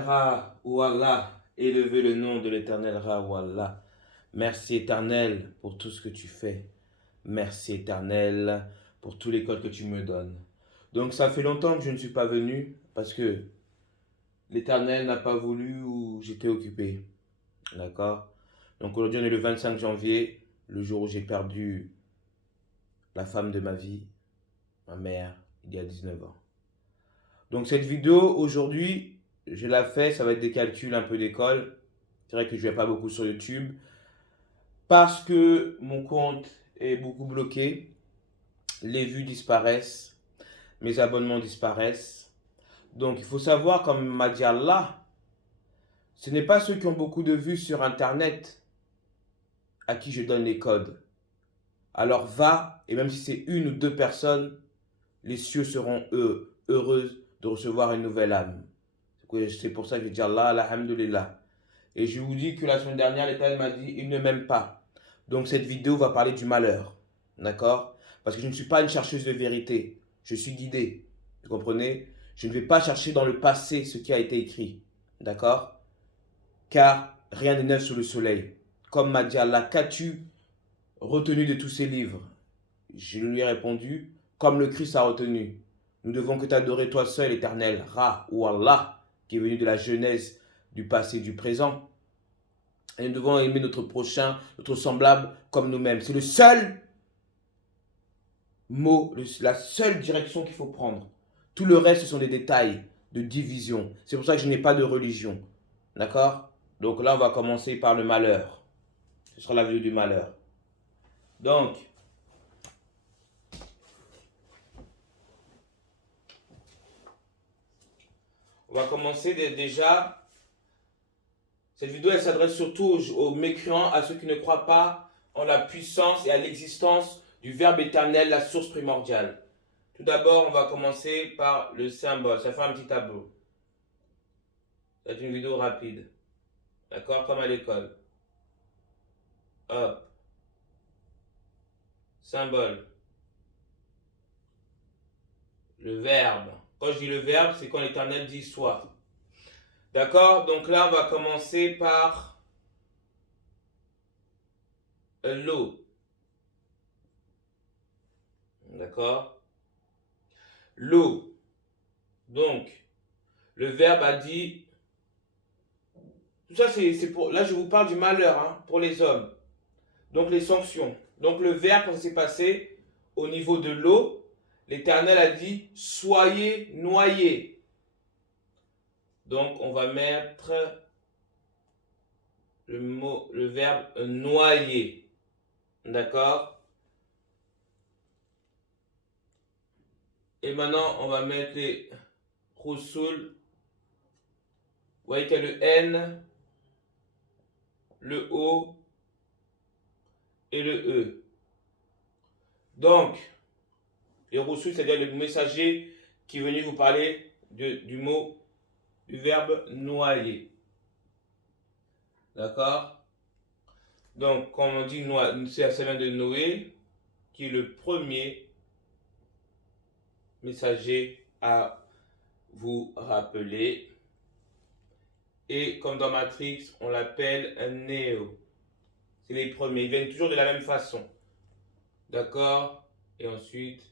Ra ou Allah, élevez le nom de l'éternel Ra ou Allah. Merci éternel pour tout ce que tu fais. Merci éternel pour tout l'école que tu me donnes. Donc ça fait longtemps que je ne suis pas venu parce que l'éternel n'a pas voulu ou j'étais occupé. D'accord? Donc aujourd'hui on est le 25 janvier, le jour où j'ai perdu la femme de ma vie, ma mère, il y a 19 ans. Donc cette vidéo aujourd'hui, je la fais, ça va être des calculs un peu d'école. C'est vrai que je ne vais pas beaucoup sur YouTube parce que mon compte est beaucoup bloqué. Les vues disparaissent, mes abonnements disparaissent. Donc il faut savoir, comme m'a dit Allah, ce n'est pas ceux qui ont beaucoup de vues sur Internet à qui je donne les codes. Alors va, et même si c'est une ou deux personnes, les cieux seront heureux de recevoir une nouvelle âme. C'est pour ça que je dis Allah, alhamdulillah. Et je vous dis que la semaine dernière, l'Éternel m'a dit, il ne m'aime pas. Donc cette vidéo va parler du malheur. D'accord? Parce que je ne suis pas une chercheuse de vérité. Je suis guidé. Vous comprenez? Je ne vais pas chercher dans le passé ce qui a été écrit. D'accord? Car rien n'est neuf sous le soleil. Comme m'a dit Allah, qu'as-tu retenu de tous ces livres? Je lui ai répondu, comme le Christ a retenu. Nous devons que t'adorer toi seul, éternel, Ra ou Allah, qui est venu de la Genèse, du passé et du présent. Et nous devons aimer notre prochain, notre semblable, comme nous-mêmes. C'est le seul mot, la seule direction qu'il faut prendre. Tout le reste, ce sont des détails de division. C'est pour ça que je n'ai pas de religion. D'accord? Donc là, on va commencer par le malheur. Ce sera la vidéo du malheur. Donc, on va commencer déjà. Cette vidéo, elle s'adresse surtout aux mécréants, à ceux qui ne croient pas en la puissance et à l'existence du Verbe éternel, la source primordiale. Tout d'abord, on va commencer par le symbole. Ça fait un petit tableau. C'est une vidéo rapide. D'accord? Comme à l'école. Hop. Symbole. Le verbe. Quand je dis le verbe, c'est quand l'Éternel dit soit. D'accord? Donc là, on va commencer par l'eau. D'accord? L'eau. Donc, le verbe a dit. Tout ça, c'est pour. Là, je vous parle du malheur, hein, pour les hommes. Donc, les sanctions. Donc, le verbe, quand ça s'est passé au niveau de l'eau, l'Éternel a dit soyez noyés. Donc, on va mettre le verbe noyer. D'accord? Et maintenant, on va mettre les roussoul. Vous voyez qu'il y a le N, le O et le E. Donc, les roussoul, c'est-à-dire le messager qui est venu vous parler du verbe noyer. D'accord? Donc, comme on dit, ça vient de Noé, qui est le premier messager à vous rappeler. Et comme dans Matrix, on l'appelle un Néo. C'est les premiers. Ils viennent toujours de la même façon. D'accord? Et ensuite,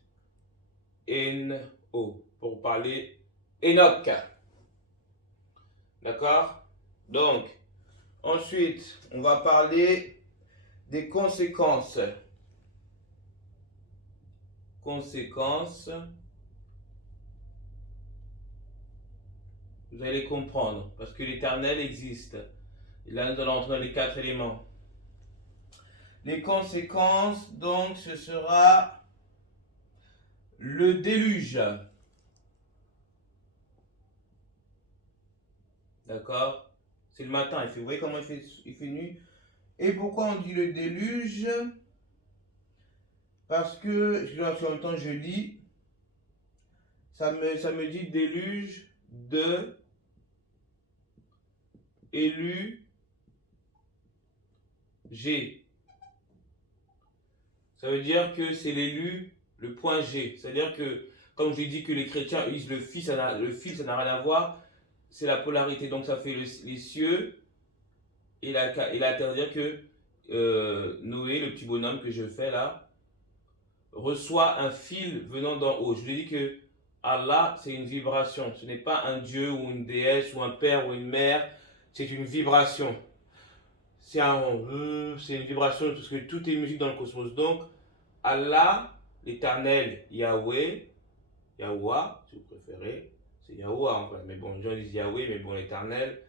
N-O, pour parler Enoch. D'accord? Donc, ensuite, on va parler des conséquences. Conséquences. Vous allez comprendre, parce que l'Éternel existe. Et là, nous allons entrer dans les 4 éléments. Les conséquences, donc, ce sera le déluge. D'accord? C'est le matin, vous voyez comment il fait nuit? Et pourquoi on dit le déluge? Parce que, en même temps je lis, ça me dit déluge de élu G. Ça veut dire que c'est l'élu, le point G. C'est-à-dire que, comme je l'ai dit que les chrétiens utilisent le fil, ça n'a rien à voir. c'est la polarité. Donc ça fait les cieux et la terre. C'est-à-dire que Noé, le petit bonhomme que je fais là, reçoit un fil venant d'en haut. Je lui dis que Allah, c'est une vibration. Ce n'est pas un dieu ou une déesse ou un père ou une mère. C'est une vibration. C'est une vibration parce que tout est musique dans le cosmos. Donc, Allah, l'éternel, Yahweh, Yahweh, si vous préférez, c'est Yahweh en fait. Mais bon, les gens disent Yahweh, mais bon, l'éternel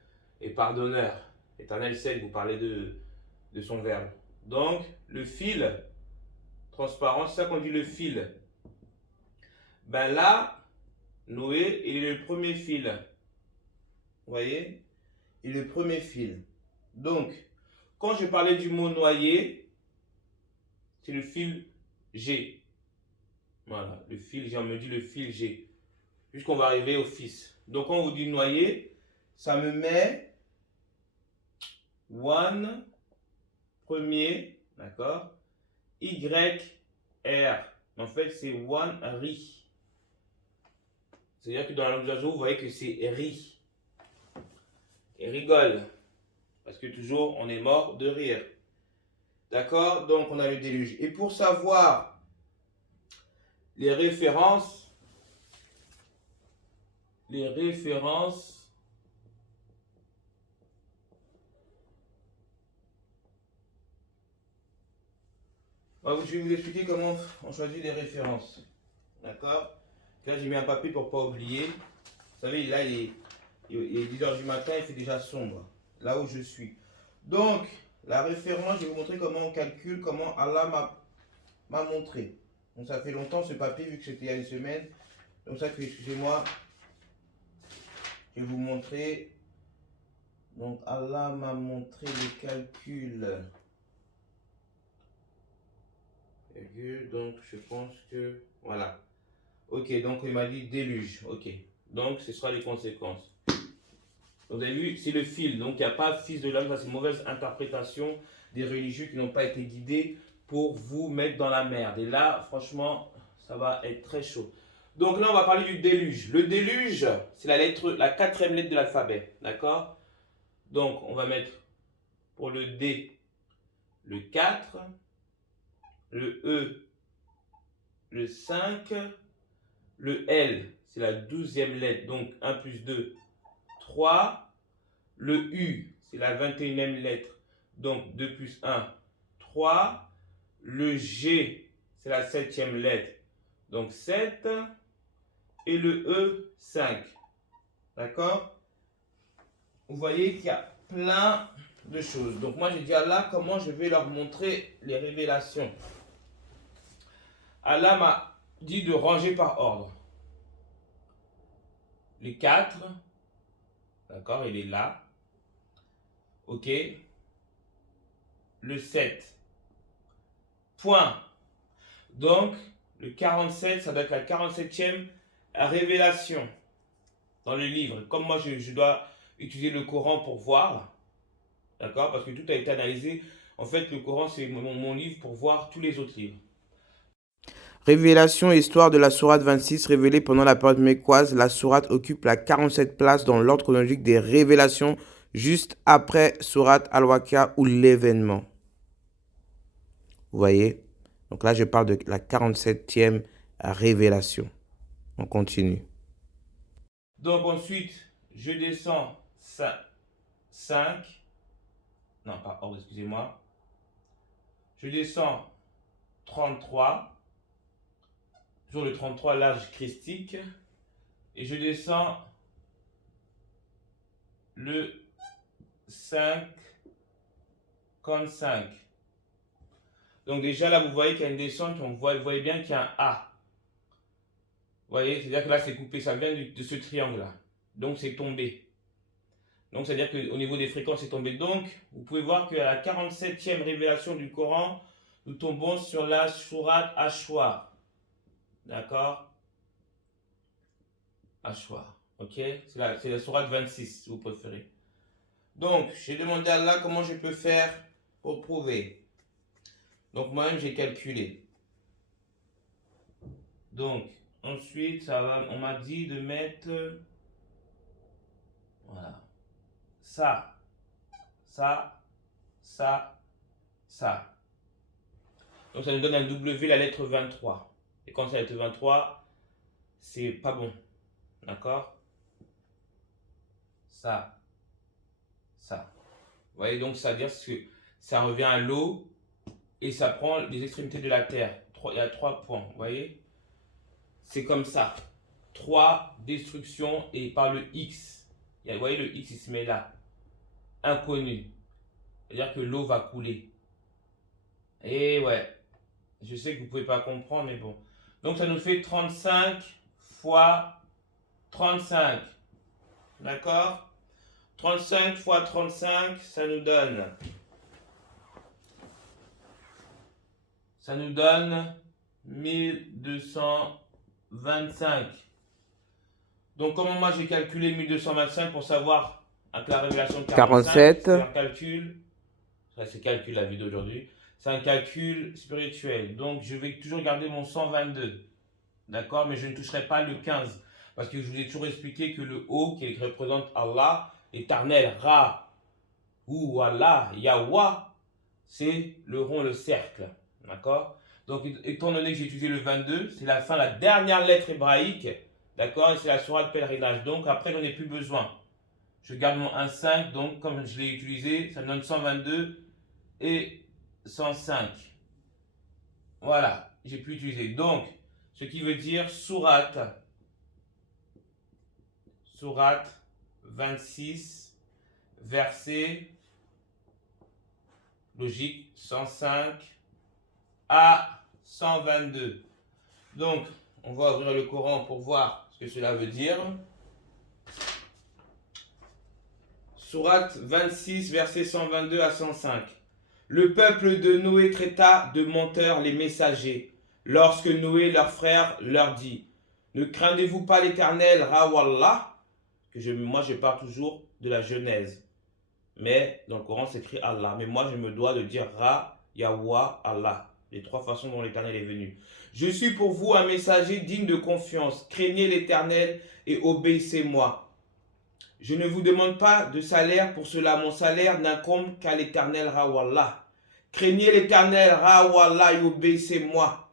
est pardonneur. L'éternel sait que vous parlez de son verbe. Donc, le fil transparent, c'est ça qu'on dit le fil. Ben là, Noé, il est le premier fil. Vous voyez? Il est le premier fil. Donc, quand je parlais du mot noyer, c'est le fil G. Voilà, le fil G, on me dit le fil G. Puisqu'on va arriver au fils. Donc, quand on vous dit noyer, ça me met one, premier, d'accord? Y, R. En fait, c'est one, ri. C'est-à-dire que dans la langue d'oiseau, vous voyez que c'est ri. Et rigole. Parce que toujours, on est mort de rire. D'accord? Donc, on a le déluge. Et pour savoir les références, je vais vous expliquer comment on choisit les références. D'accord? Là, j'ai mis un papier pour ne pas oublier. Vous savez, là, il est 10h du matin, il fait déjà sombre. Là où je suis. Donc, la référence, je vais vous montrer comment on calcule, comment Allah m'a montré. Donc, ça fait longtemps ce papier, vu que c'était il y a une semaine. Donc, ça fait, excusez-moi, je vais vous montrer. Donc, Allah m'a montré les calculs. Donc, je pense que, voilà. Ok, donc il m'a dit déluge. Ok, donc ce sera les conséquences. Donc, vous avez vu, c'est le fil. Donc, il n'y a pas fils de l'homme. Ça, c'est une mauvaise interprétation des religieux qui n'ont pas été guidés pour vous mettre dans la merde. Et là, franchement, ça va être très chaud. Donc là, on va parler du déluge. Le déluge, c'est la quatrième lettre de l'alphabet. D'accord? Donc, on va mettre pour le D, le 4, le E, le 5, le L, c'est la 12e lettre. Donc, 1 plus 2, 3. Le U, c'est la 21e lettre. Donc, 2 plus 1, 3. Le G, c'est la 7e lettre. Donc, 7. Et le E, 5. D'accord? Vous voyez qu'il y a plein de choses. Donc, moi, j'ai dit à Allah comment je vais leur montrer les révélations. Allah m'a dit de ranger par ordre. Les 4. D'accord? Il est là. Ok? Le 7. Point. Donc, le 47, ça doit être la 47e révélation dans le livre. Comme moi, je dois utiliser le Coran pour voir. D'accord? Parce que tout a été analysé. En fait, le Coran, c'est mon livre pour voir tous les autres livres. Révélation et histoire de la sourate 26 révélée pendant la période mécoise. La sourate occupe la 47e place dans l'ordre chronologique des révélations, juste après sourate Al-Waqi'a ou l'événement. Vous voyez? Donc là, je parle de la 47e révélation. On continue. Donc ensuite, je descends 5. Non, pas ordre, excusez-moi. Je descends 33. Toujours le 33, l'âge christique. Et je descends le 55. Donc déjà là, vous voyez qu'il y a une descente, vous voyez bien qu'il y a un A. Vous voyez, c'est-à-dire que là, c'est coupé, ça vient de ce triangle-là. Donc c'est tombé. Donc c'est-à-dire qu'au niveau des fréquences, c'est tombé. Donc, vous pouvez voir qu'à la 47e révélation du Coran, nous tombons sur la sourate Ashwar. D'accord? Ashwar. Ok? C'est la sourate 26, si vous préférez. Donc, j'ai demandé à Allah comment je peux faire pour prouver. Donc, moi-même, j'ai calculé. Donc, ensuite, on m'a dit de mettre Voilà. Ça, ça, ça, ça. Donc ça nous donne un W, la lettre 23. Et quand c'est la lettre 23, c'est pas bon. D'accord? Ça, ça. Vous voyez, donc ça veut dire que ça revient à l'eau et ça prend les extrémités de la terre. Il y a 3 points, vous voyez? C'est comme ça. 3 destructions et par le X. Vous voyez, le X, il se met là. Inconnu. C'est-à-dire que l'eau va couler. Et ouais, je sais que vous ne pouvez pas comprendre, mais bon. Donc ça nous fait 35 fois 35. D'accord? 35 fois 35, ça nous donne 1225. Donc comment moi j'ai calculé 1225 pour savoir avec la révélation 45, c'est un calcul, c'est calcul la vidéo d'aujourd'hui, c'est un calcul spirituel. Donc je vais toujours garder mon 122, d'accord, mais je ne toucherai pas le 15 parce que je vous ai toujours expliqué que le haut qui représente Allah, l'éternel, Ra, ou Allah, Yahweh, c'est le rond, le cercle, d'accord. Donc étant donné que j'ai utilisé le 22, c'est la fin, la dernière lettre hébraïque, d'accord, et c'est la sourate de pèlerinage. Donc après, j'en ai plus besoin. Je garde mon 1,5, donc comme je l'ai utilisé, ça me donne 122 et 105. Voilà, j'ai pu utiliser. Donc, ce qui veut dire sourate 26, verset, logique, 105 à 122. Donc, on va ouvrir le Coran pour voir ce que cela veut dire. Sourate 26, versets 122 à 105. Le peuple de Noé traita de menteurs les messagers, lorsque Noé, leur frère, leur dit: ne craindez-vous pas l'Éternel, Ra-Wallah, moi je parle toujours de la Genèse, mais dans le Coran c'est écrit Allah, mais moi je me dois de dire Ra, Yahweh, Allah, les 3 façons dont l'Éternel est venu. Je suis pour vous un messager digne de confiance, craignez l'Éternel et obéissez-moi. Je ne vous demande pas de salaire pour cela, mon salaire n'incombe qu'à l'Éternel, Ra-Wallah. Craignez l'Éternel, Ra-Wallah, et obéissez-moi.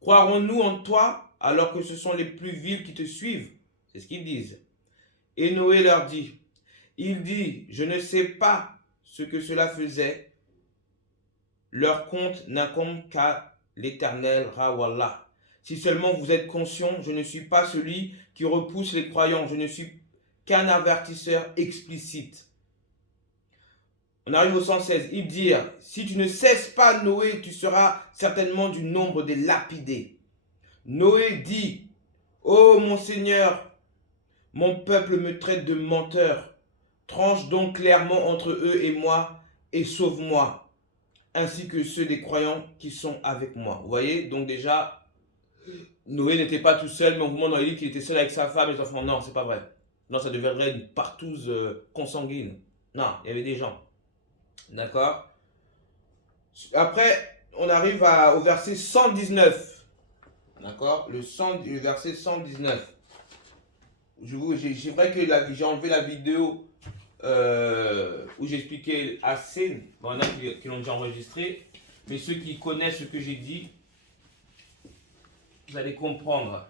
Croirons-nous en toi alors que ce sont les plus vils qui te suivent? C'est ce qu'ils disent. Et Noé leur dit, il dit, je ne sais pas ce que cela faisait. Leur compte n'incombe qu'à l'Éternel, Ra-Wallah. Si seulement vous êtes conscient, je ne suis pas celui qui repousse les croyants, je ne suis qu'un avertisseur explicite. On arrive au 116. Ils dirent, si tu ne cesses pas, Noé, tu seras certainement du nombre des lapidés. Noé dit, ô mon Seigneur, mon peuple me traite de menteur. Tranche donc clairement entre eux et moi et sauve-moi, ainsi que ceux des croyants qui sont avec moi. Vous voyez, donc déjà, Noé n'était pas tout seul, mais au moment où il dit qu'il était seul avec sa femme et ses enfants. Non, c'est pas vrai. Non, ça deviendrait une partouze consanguine. Non, il y avait des gens. D'accord? Après, on arrive au verset 119. D'accord? Le verset 119. C'est vrai que j'ai enlevé la vidéo où j'expliquais assez. Bon, il y en a qui l'ont déjà enregistré. Mais ceux qui connaissent ce que j'ai dit, vous allez comprendre.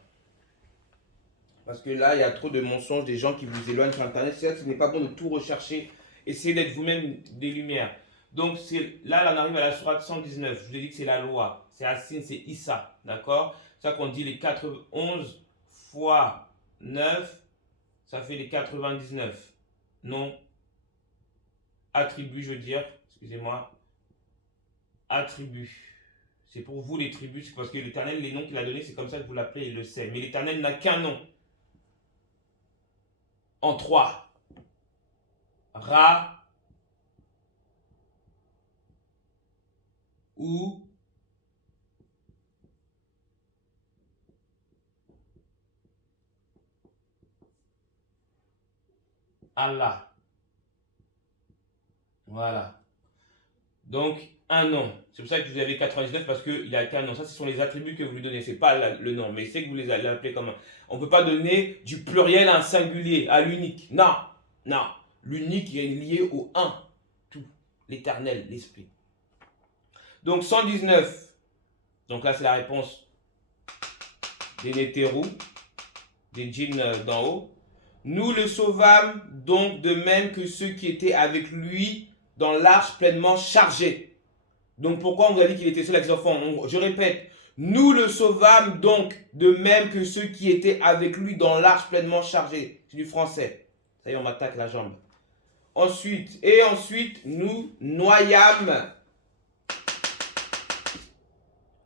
Parce que là, il y a trop de mensonges, des gens qui vous éloignent sur Internet. C'est vrai que ce n'est pas bon de tout rechercher. Essayez d'être vous-même des lumières. Donc là, on arrive à la sourate 119. Je vous ai dit que c'est la loi. C'est Hassin, c'est Issa. D'accord? C'est ça qu'on dit les 91 fois 9, ça fait les 99. Non. Attribut, je veux dire. Excusez-moi. Attribut. C'est pour vous les tribus. C'est parce que l'Éternel, les noms qu'il a donnés, c'est comme ça que vous l'appelez, il le sait. Mais l'Éternel n'a qu'un nom. En 3. Ra. Ou. Allah. Voilà. Donc, un nom. C'est pour ça que vous avez 99 parce qu'il a qu'un nom. Ça, ce sont les attributs que vous lui donnez. Ce n'est pas le nom, mais c'est que vous les appelez comme un. On ne peut pas donner du pluriel à un singulier, à l'unique. Non, non. L'unique est lié au un. Tout. L'éternel, l'esprit. Donc, 119. Donc là, c'est la réponse des Nétérous, des djinns d'en haut. Nous le sauvâmes donc de même que ceux qui étaient avec lui dans l'arche pleinement chargée. Donc pourquoi on vous a dit qu'il était seul avec ses enfants? Je répète, nous le sauvâmes donc de même que ceux qui étaient avec lui dans l'arche pleinement chargée. C'est du français. Ça y est, on m'attaque la jambe. Ensuite, nous noyâmes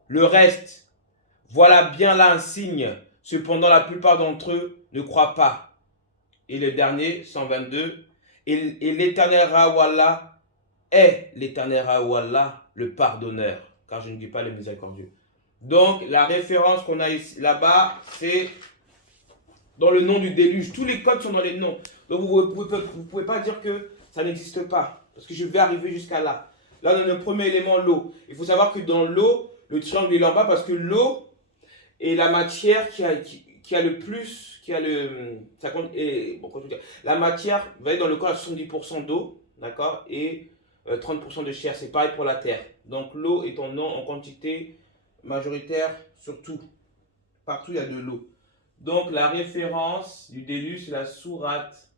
le reste. Voilà bien là un signe. Cependant, la plupart d'entre eux ne croient pas. Et le dernier, 122, et l'éternel Rawallah est l'éternel Rawallah, le pardonneur, car je ne dis pas le miséricordieux. Donc, la référence qu'on a ici, là-bas, c'est dans le nom du déluge. Tous les codes sont dans les noms. Donc, vous ne pouvez pas dire que ça n'existe pas, parce que je vais arriver jusqu'à là. Là, on a le premier élément, l'eau. Il faut savoir que dans l'eau, le triangle est en bas, parce que l'eau est la matière qui a le plus, qui a le, ça compte, et, bon, la matière va être dans le corps à 70% d'eau, d'accord, et 30% de chair, c'est pareil pour la terre. Donc l'eau est en quantité majoritaire sur tout. Partout il y a de l'eau. Donc la référence du déluge, c'est la sourate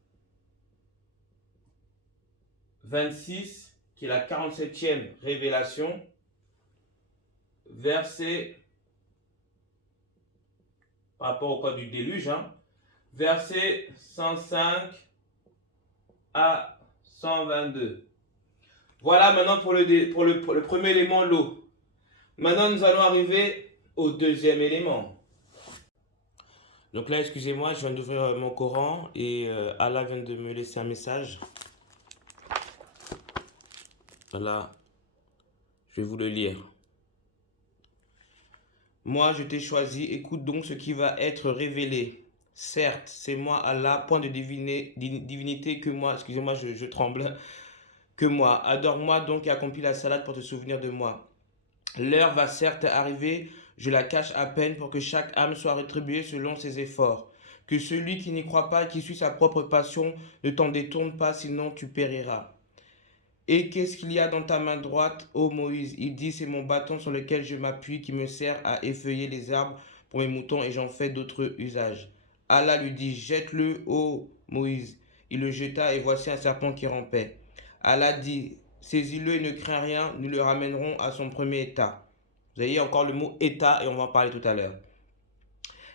26, qui est la 47e révélation, verset, par rapport au code du déluge, hein, verset 105 à 122. Voilà maintenant pour le premier élément, l'eau. Maintenant, nous allons arriver au deuxième élément. Donc là, excusez-moi, je viens d'ouvrir mon Coran et Allah vient de me laisser un message. Voilà, je vais vous le lire. Moi, je t'ai choisi, écoute donc ce qui va être révélé. Certes, c'est moi Allah, point de divinité que moi, excusez-moi, je tremble, que moi. Adore-moi donc et accomplis la salade pour te souvenir de moi. L'heure va certes arriver, je la cache à peine pour que chaque âme soit rétribuée selon ses efforts. Que celui qui n'y croit pas, qui suit sa propre passion, ne t'en détourne pas, sinon tu périras. Et qu'est-ce qu'il y a dans ta main droite, ô Moïse? Il dit, c'est mon bâton sur lequel je m'appuie qui me sert à effeuiller les arbres pour mes moutons et j'en fais d'autres usages. Allah lui dit, jette-le, ô Moïse. Il le jeta et voici un serpent qui rampait. Allah dit, saisis-le et ne crains rien, nous le ramènerons à son premier état. Vous voyez encore le mot état et on va en parler tout à l'heure.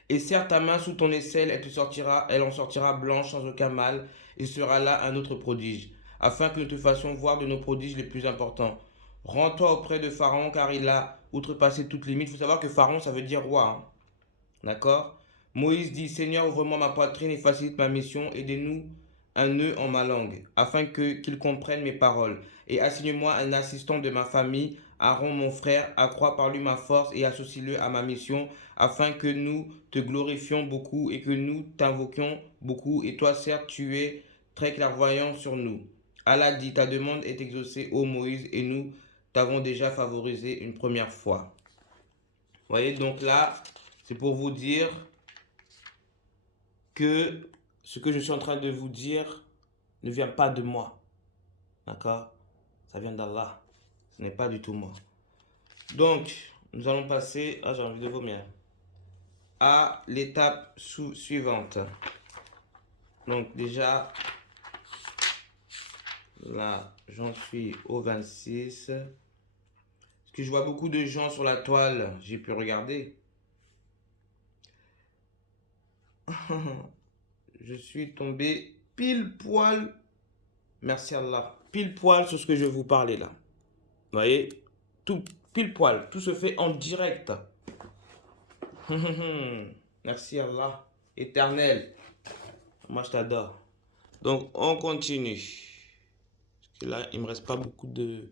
Et serre ta main sous ton aisselle, elle en sortira blanche sans aucun mal, et sera là un autre prodige, afin que nous te fassions voir de nos prodiges les plus importants. Rends-toi auprès de Pharaon, car il a outrepassé toute limite. Il faut savoir que Pharaon, ça veut dire roi. Hein. D'accord? Moïse dit, Seigneur, ouvre-moi ma poitrine et facilite ma mission, aidez-nous un nœud en ma langue, afin qu'il comprenne mes paroles. Et assigne-moi un assistant de ma famille, Aaron mon frère, accrois par lui ma force et associe-le à ma mission, afin que nous te glorifions beaucoup et que nous t'invoquions beaucoup. Et toi, certes, tu es très clairvoyant sur nous. Allah dit, ta demande est exaucée, ô Moïse, et nous t'avons déjà favorisé une première fois. Vous voyez, donc là, c'est pour vous dire que ce que je suis en train de vous dire ne vient pas de moi. D'accord? Ça vient d'Allah. Ce n'est pas du tout moi. Donc, nous allons passer, j'ai envie de vomir, à l'étape suivante. Donc déjà, là, j'en suis au 26. Parce que je vois beaucoup de gens sur la toile, j'ai pu regarder. Je suis tombé pile poil, merci Allah, pile poil sur ce que je vous parlais là. Vous voyez, tout pile poil, tout se fait en direct. Merci Allah, éternel. Moi je t'adore. Donc on continue. Parce que là, il me reste pas beaucoup de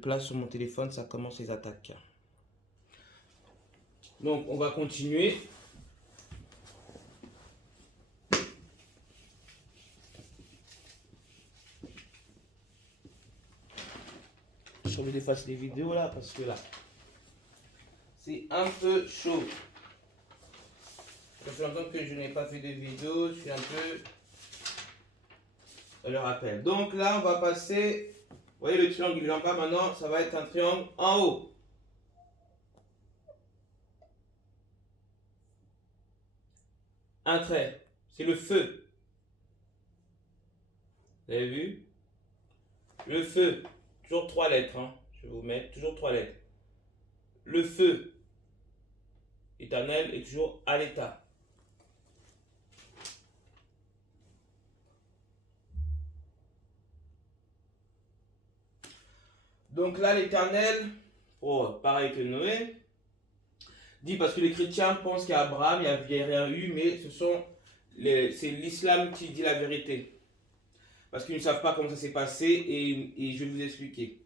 place sur mon téléphone, ça commence les attaques. Donc on va continuer. suis obligé d'effacer les vidéos là parce que là, c'est un peu chaud. Ça fait longtemps que je n'ai pas fait de vidéo, je suis un peu... Je le rappelle. Donc là, on va passer... Vous voyez le triangle, il est en bas maintenant, ça va être un triangle en haut. Un trait, c'est le feu. Vous avez vu? Le feu, toujours 3 lettres, hein. Je vais vous mettre toujours 3 lettres. Le feu éternel est toujours à l'état. Donc là, l'Éternel, pareil que Noé, dit parce que les chrétiens pensent qu'Abraham, il n'y avait rien eu, mais c'est l'islam qui dit la vérité. Parce qu'ils ne savent pas comment ça s'est passé et je vais vous expliquer.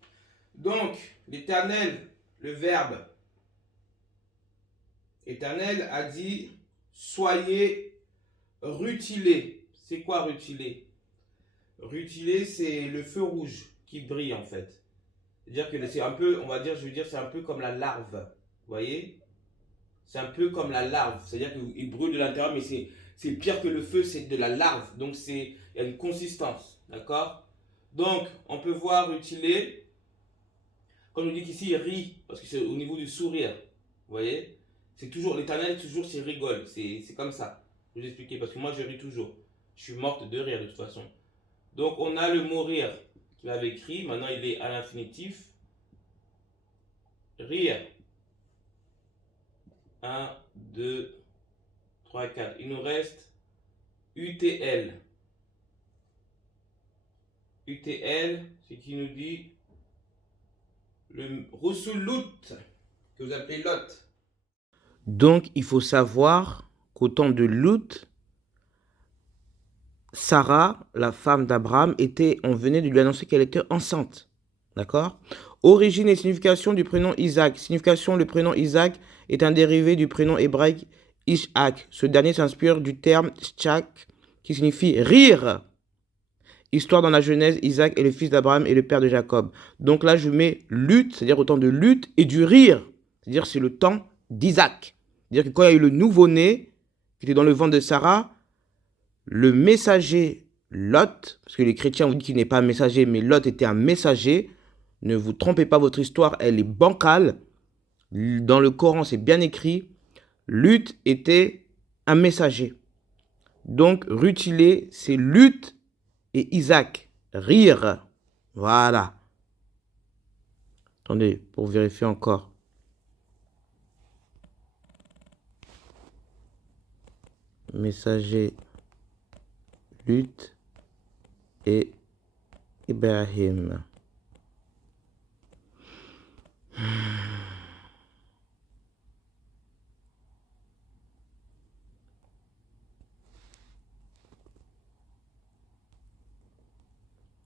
Donc, l'Éternel, le Verbe éternel a dit, soyez rutilés. C'est quoi rutiler? Rutiler, c'est le feu rouge qui brille en fait. C'est-à-dire que c'est un peu, on va dire, je veux dire, c'est un peu comme la larve. Vous voyez? C'est un peu comme la larve. C'est-à-dire qu'il brûle de l'intérieur, mais c'est pire que le feu, c'est de la larve. Donc, il y a une consistance. D'accord? Donc, on peut voir rutiler, comme je dis qu'ici, il rit, parce que c'est au niveau du sourire. Vous voyez? C'est toujours, l'Éternel, toujours, s'il rigole. C'est comme ça. Je vais vous expliquer, parce que moi, je ris toujours. Je suis morte de rire, de toute façon. Donc, on a le mot rire qu'il avait écrit. Maintenant, il est à l'infinitif. Rire. 1, 2, 3, 4. Il nous reste UTL. UTL, c'est qui nous dit le Rousseau-Lot, que vous appelez Lot. Donc, il faut savoir qu'au temps de Lot, Sarah, la femme d'Abraham, on venait de lui annoncer qu'elle était enceinte. D'accord? Origine et signification du prénom Isaac. Signification, le prénom Isaac est un dérivé du prénom hébraïque Ishak. Ce dernier s'inspire du terme Shak, qui signifie rire. Histoire dans la Genèse, Isaac est le fils d'Abraham et le père de Jacob. Donc là, je mets lutte, c'est-à-dire au temps de lutte et du rire. C'est-à-dire c'est le temps d'Isaac. C'est-à-dire que quand il y a eu le nouveau-né, qui était dans le ventre de Sarah, le messager Lot, parce que les chrétiens vous disent qu'il n'est pas un messager, mais Lot était un messager. Ne vous trompez pas, votre histoire, elle est bancale. Dans le Coran, c'est bien écrit. Lutte était un messager. Donc, rutiler, c'est lutte et Isaac, rire. Voilà. Attendez, pour vérifier encore. Messager, lutte et Ibrahim.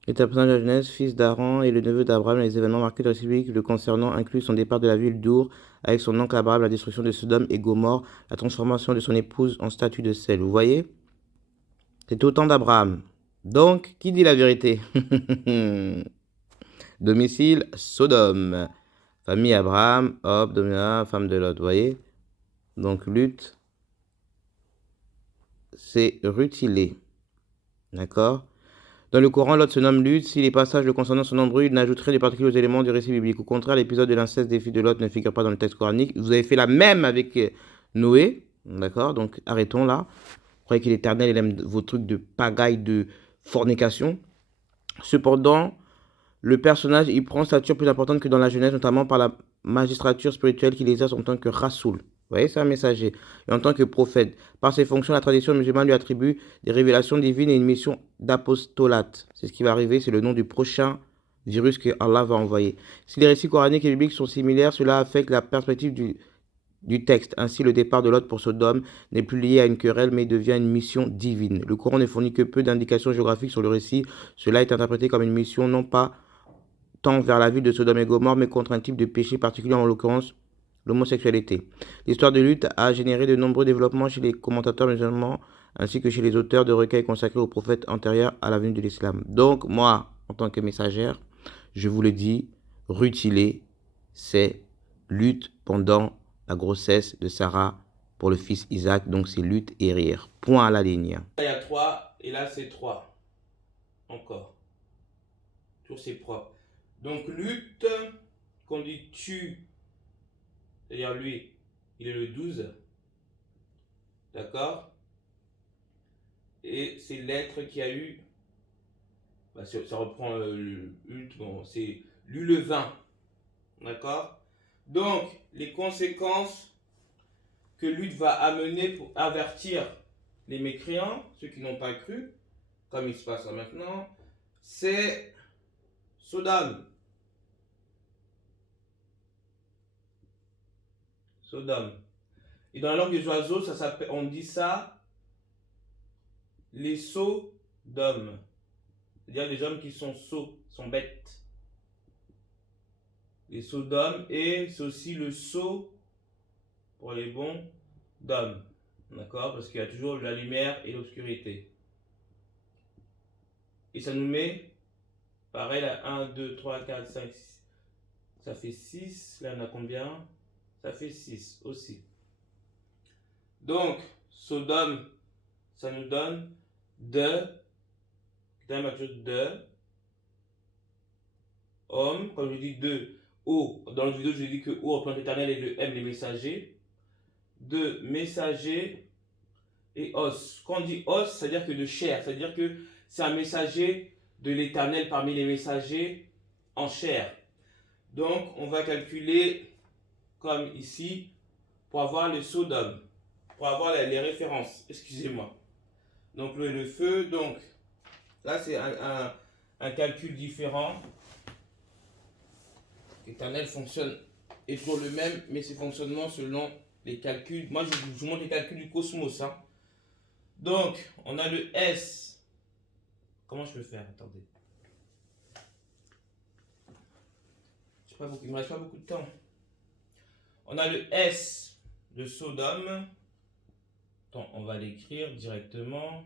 Est un personnage de la Genèse, fils d'Aaron et le neveu d'Abraham. Les événements marqués dans le récit biblique le concernant incluent son départ de la ville d'Our avec son oncle Abraham, la destruction de Sodome et Gomorrhe, la transformation de son épouse en statue de sel. Vous voyez? C'est au temps d'Abraham. Donc, qui dit la vérité? Domicile, Sodome. Famille Abraham, hop, Domina, femme de Lot. Vous voyez? Donc, lutte, c'est rutiler. D'accord? Dans le Coran, Lot se nomme Luth. Si les passages le concernant sont nombreux, il n'ajouterait des particuliers aux éléments du récit biblique. Au contraire, l'épisode de l'inceste des filles de Lot ne figure pas dans le texte coranique. Vous avez fait la même avec Noé. D'accord? Donc, arrêtons là. Vous croyez que l'Éternel, il aime vos trucs de pagaille, de fornication. Cependant, le personnage, il prend stature plus importante que dans la Genèse, notamment par la magistrature spirituelle qu'il exerce en tant que Rasoul. Vous voyez, c'est un messager. Et en tant que prophète. Par ses fonctions, la tradition musulmane lui attribue des révélations divines et une mission d'apostolate. C'est ce qui va arriver, c'est le nom du prochain virus que Allah va envoyer. Si les récits coraniques et bibliques sont similaires, cela affecte la perspective du texte. Ainsi, le départ de Lot pour Sodome n'est plus lié à une querelle, mais devient une mission divine. Le Coran ne fournit que peu d'indications géographiques sur le récit. Cela est interprété comme une mission non pas tant vers la ville de Sodome et Gomorrhe, mais contre un type de péché particulier, en l'occurrence l'homosexualité. L'histoire de lutte a généré de nombreux développements chez les commentateurs musulmans, ainsi que chez les auteurs de recueils consacrés aux prophètes antérieurs à la venue de l'islam. Donc, moi, en tant que messagère, je vous le dis, rutilé, c'est lutte pendant la grossesse de Sarah pour le fils Isaac. Donc, c'est lutte et rire. Point à la ligne. Là, il y a 3 et là, c'est 3. Encore. Toujours c'est propre. Donc, lutte, qu'on dit tu, c'est-à-dire lui, il est le 12. D'accord? Et c'est l'être qui a eu, bah, ça reprend lutte, bon, c'est lui le 20. D'accord? Donc, les conséquences que lutte va amener pour avertir les mécréants, ceux qui n'ont pas cru, comme il se passe là maintenant, c'est Sodome. Sodome. Et dans la langue des oiseaux, ça s'appelle, on dit ça les sots d'hommes. C'est-à-dire les hommes qui sont sots, sont bêtes. Les sots d'hommes, et c'est aussi le sot pour les bons d'hommes. D'accord? Parce qu'il y a toujours la lumière et l'obscurité. Et ça nous met, pareil, là, 1, 2, 3, 4, 5, 6. Ça fait 6. Là, on a combien? Ça fait 6 aussi. Donc, Sodome, ça nous donne de homme, comme je dis, de O. Dans la vidéo, je dis que O représente l'éternel et le M, les messagers. De messager et os. Quand on dit os, c'est-à-dire que de chair, c'est-à-dire que c'est un messager de l'éternel parmi les messagers en chair. Donc, on va calculer comme ici pour avoir le Sodome, pour avoir les références. Excusez-moi. Donc, le feu, donc, là, c'est un calcul différent. L'éternel fonctionne est toujours le même, mais ses fonctionnements selon les calculs. Moi, je vous montre les calculs du cosmos. Hein. Donc, on a le S. Comment je peux faire? Attendez. Il ne me reste pas beaucoup de temps. On a le S de Sodome. Attends, on va l'écrire directement.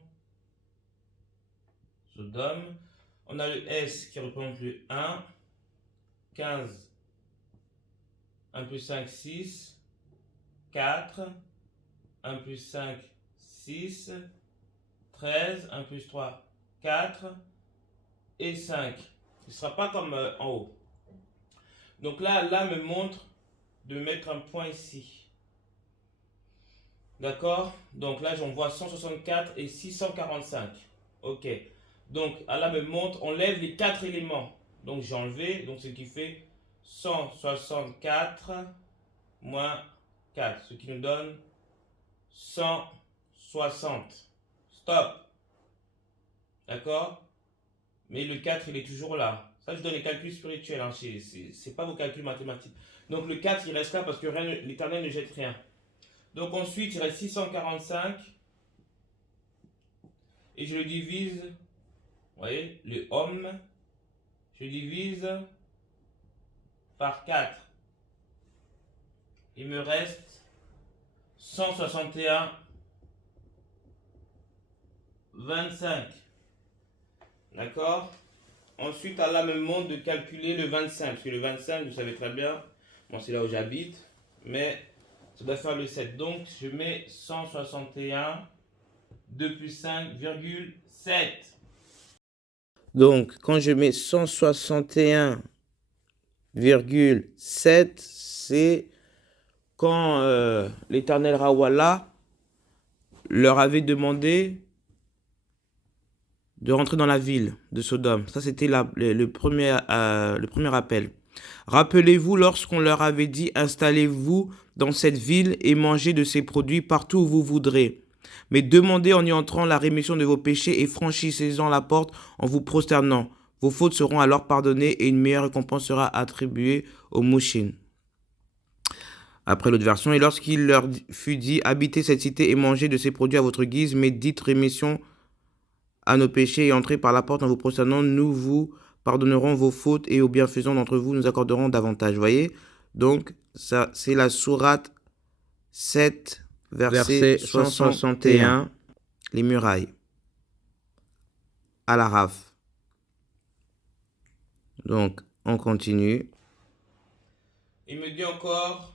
Sodome. On a le S qui représente le 1. 15. 1 plus 5, 6. 4. 1 plus 5, 6. 13. 1 plus 3, 4. Et 5. Il ne sera pas comme en haut. Donc là me montre de mettre un point ici. D'accord? Donc là, j'en vois 164 et 645. Ok. Donc Allah me montre, on lève les 4 éléments. Donc j'ai enlevé, donc ce qui fait 164 moins 4. Ce qui nous donne 160. Stop. D'accord? Mais le 4, il est toujours là. Ça, je donne les calculs spirituels. Hein. C'est pas vos calculs mathématiques. Donc le 4, il reste là parce que l'Éternel ne jette rien. Donc ensuite, il reste 645. Et je le divise. Vous voyez, le homme. Je divise par 4. Il me reste 161. 25. D'accord? Ensuite, Allah me montre de calculer le 25. Parce que le 25, vous savez très bien, bon, c'est là où j'habite. Mais ça doit faire le 7. Donc, je mets 161, 2 plus 5,7. Donc, quand je mets 161,7, c'est quand l'Éternel Rawallah leur avait demandé de rentrer dans la ville de Sodome. Ça, c'était le premier appel. Rappelez-vous lorsqu'on leur avait dit « Installez-vous dans cette ville et mangez de ses produits partout où vous voudrez. Mais demandez en y entrant la rémission de vos péchés et franchissez-en la porte en vous prosternant. Vos fautes seront alors pardonnées et une meilleure récompense sera attribuée aux mouchines. » Après l'autre version, « Et lorsqu'il leur fut dit « Habitez cette cité et mangez de ses produits à votre guise, mais dites rémission à nos péchés et entrez par la porte en vous prosternant, nous vous pardonnerons vos fautes et aux bienfaisants d'entre vous nous accorderons davantage. » Vous voyez? Donc, ça, c'est la sourate 7, verset 161, les murailles. À la raf. Donc, on continue. Il me dit encore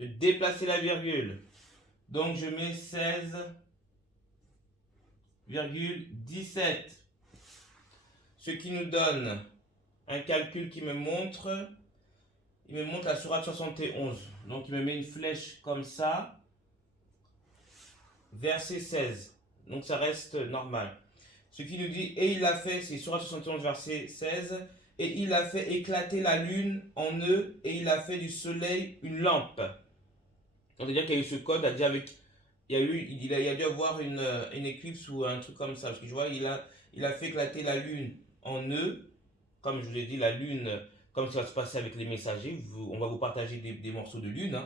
de déplacer la virgule. Donc je mets 16,17. Ce qui nous donne un calcul qui me montre, il me montre la sourate 71. Donc il me met une flèche comme ça, verset 16. Donc ça reste normal. Ce qui nous dit, et il a fait, c'est sourate 71, verset 16, et il a fait éclater la lune en nœuds, et il a fait du soleil une lampe. Donc c'est-à-dire qu'il y a eu ce code, il a dû avoir une éclipse ou un truc comme ça. Parce que je vois, il a fait éclater la lune en nœuds. Comme je vous l'ai dit, la lune, comme ça va se passer avec les messagers, on va vous partager des morceaux de lune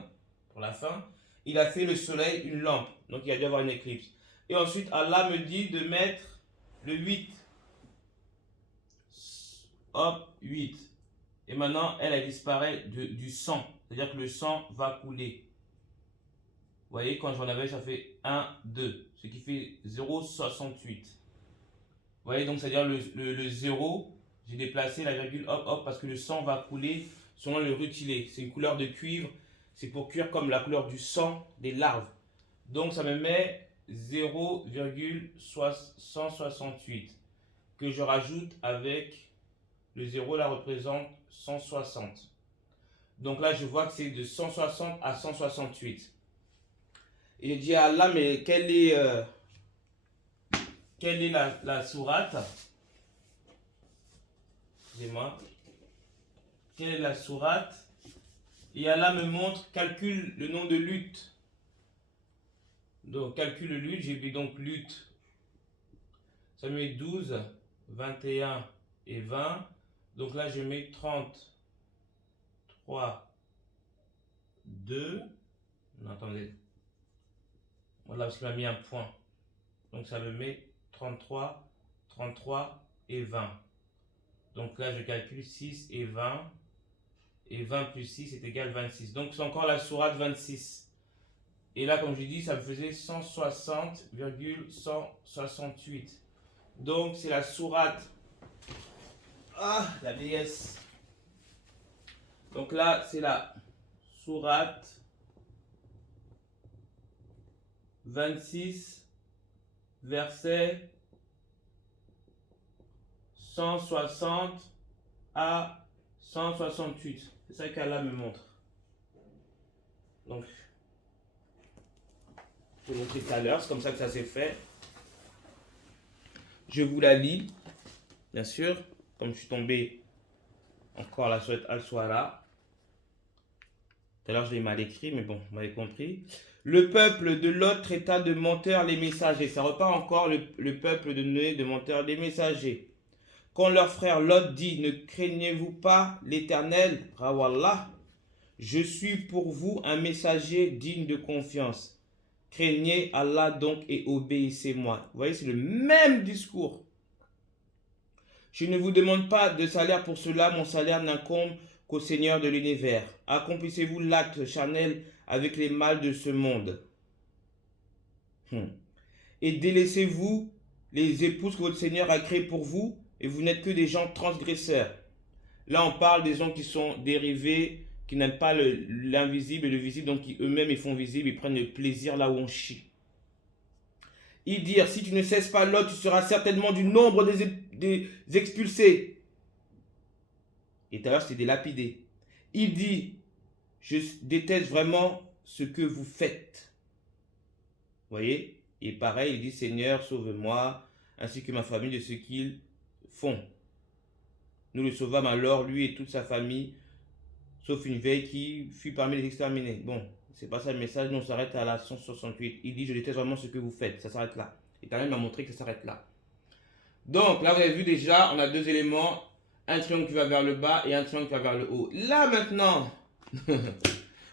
pour la fin. Il a fait le soleil une lampe. Donc il y a dû avoir une éclipse. Et ensuite, Allah me dit de mettre le 8. Hop, 8. Et maintenant, elle disparaît du sang. C'est-à-dire que le sang va couler. Vous voyez, quand j'en avais, ça fait 1, 2. Ce qui fait 0,68. Vous voyez, donc c'est-à-dire le 0, j'ai déplacé la virgule, hop, hop, parce que le sang va couler selon le rutilé. C'est une couleur de cuivre. C'est pour cuire comme la couleur du sang des larves. Donc ça me met 0,168 que je rajoute avec le 0 là représente 160. Donc là je vois que c'est de 160 à 168. Et je dis à Allah, mais quelle est la sourate? Excusez-moi. Quelle est la sourate? Et Allah me montre, calcule le nom de lutte. Donc, calcule lutte, j'ai vu donc lutte. Ça met 12, 21 et 20. Donc là, je mets 30, 3, 2. Non, attendez. Voilà, parce qu'il m'a mis un point. Donc ça me met 33, 33 et 20. Donc là, je calcule 6 et 20. Et 20 plus 6 est égal à 26. Donc c'est encore la sourate 26. Et là, comme je dis, ça me faisait 160,168. Donc c'est la sourate. Ah, la vieillesse. Donc là, c'est la sourate 26, verset 160 à 168. C'est ça qu'Allah me montre. Donc, je vous l'ai montré tout à l'heure, c'est comme ça que ça s'est fait. Je vous la lis, bien sûr, comme je suis tombé encore la sourate Al-Suara. Tout à l'heure, je l'ai mal écrit, mais bon, vous m'avez compris. Le peuple de Lot traita de menteurs les messagers. Ça repart encore, le peuple de Noé de menteurs les messagers. Quand leur frère Lot dit, ne craignez-vous pas l'Éternel, Rawallah, je suis pour vous un messager digne de confiance. Craignez Allah donc et obéissez-moi. Vous voyez, c'est le même discours. Je ne vous demande pas de salaire pour cela, mon salaire n'incombe qu'au Seigneur de l'univers. Accomplissez-vous l'acte charnel avec les mâles de ce monde. Et délaissez-vous les épouses que votre Seigneur a créées pour vous, et vous n'êtes que des gens transgresseurs. Là, on parle des gens qui sont dérivés, qui n'aiment pas l'invisible et le visible, donc qui eux-mêmes ils font visible, ils prennent le plaisir là où on chie. Ils dirent, si tu ne cesses pas Lot, tu seras certainement du nombre des expulsés. Et tout à l'heure, c'était des lapidés. Il dit, je déteste vraiment ce que vous faites. Vous voyez? Et pareil, il dit, Seigneur, sauve-moi, ainsi que ma famille de ce qu'ils font. Nous le sauvâmes alors, lui et toute sa famille, sauf une vieille qui fut parmi les exterminés. Bon, c'est pas ça le message, nous on s'arrête à la 168. Il dit, je déteste vraiment ce que vous faites. Ça s'arrête là. Et Daniel m'a montré que ça s'arrête là. Donc, là, vous avez vu déjà, on a deux éléments. Un triangle qui va vers le bas et un triangle qui va vers le haut. Là, maintenant,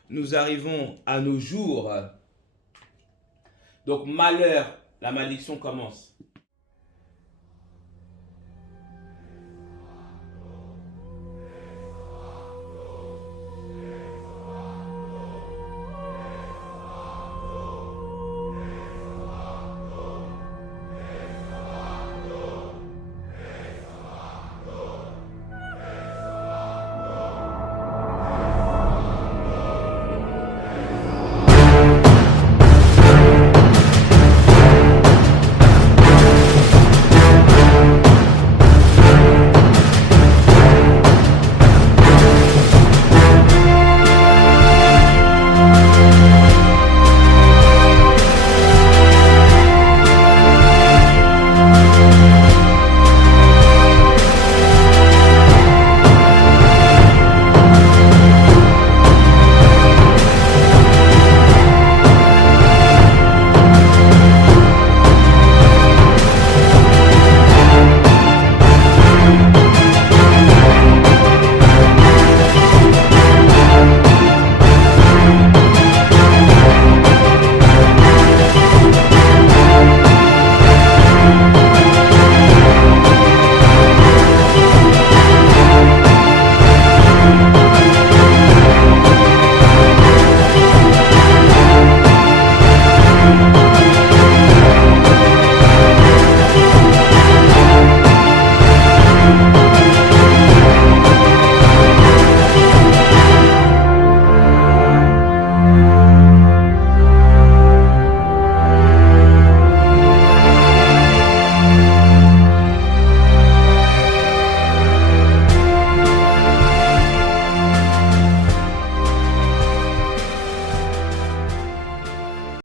nous arrivons à nos jours. Donc, malheur, la malédiction commence.